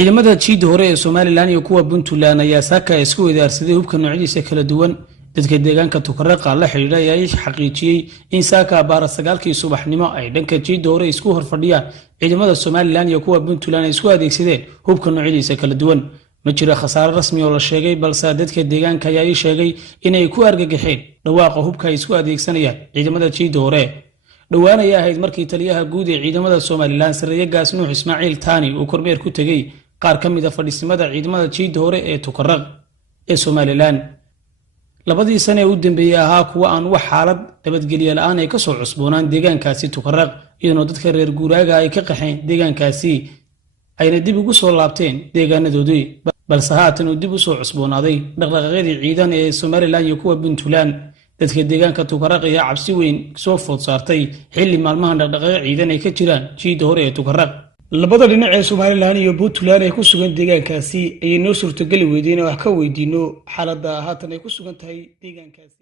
ciidamada jiida hore ee Soomaaliland iyo kuwa Puntland ayaa saaka isku wadaarsaday hubka noocyadiisa kala duwan dadka deegaanka Tukaraq la xiriiray ay xaqiijiyay in saaka baar 9kii subaxnimo ay dhanka jiida hore isku horfadhiyaan ciidamada Soomaaliland iyo kuwa Puntland ay isku adeegsadeen hubka noocyadiisa kala duwan ma jiro khasaare rasmi oo la sheegay balse dadka deegaanka ayaa sheegay inay ku argagaxeen dhawaaqa hubka ay isku adeegsanayaan ciidamada jiida hore dhawaan ay ahayd markii taliyaha guud ee ciidamada Soomaaliland Sareeye Gaas Nuux Ismaaciil Taani uu kormeer ku tagay qaar ka mid ah fadhiisimada ciidamada jiida hore ee Tukaraq ee Soomaaliland labadii sano ee u dambeeyay ahaa kuwa aan wax xaalad nabadgelyo la'aan ay ka soo cusboonaan deegaankaasi Tukaraq iyadoo dadka reer guuraaga ay ka qaxeen deegaankaasi ayna dib ugu soo laabteen deegaanadoodii balse haatan uu dib u soo cusboonaaday dhaqdhaqaaqyadii ciidan ee Soomaaliland iyo kuwa Puntland dadka deegaanka Tukaraq ayaa cabsi weyn soo food saartay xilli maalmahan dhaqdhaqaaq ciidan ay ka jiraan jiida hore ee Tukaraq labada dhinac ee Soomaaliland iyo Puntland ay ku sugan deegaankaasi ay noo suurtagali weydeen wax ka weydiino xaaladda haatan ay ku sugan tahay deegaankaasi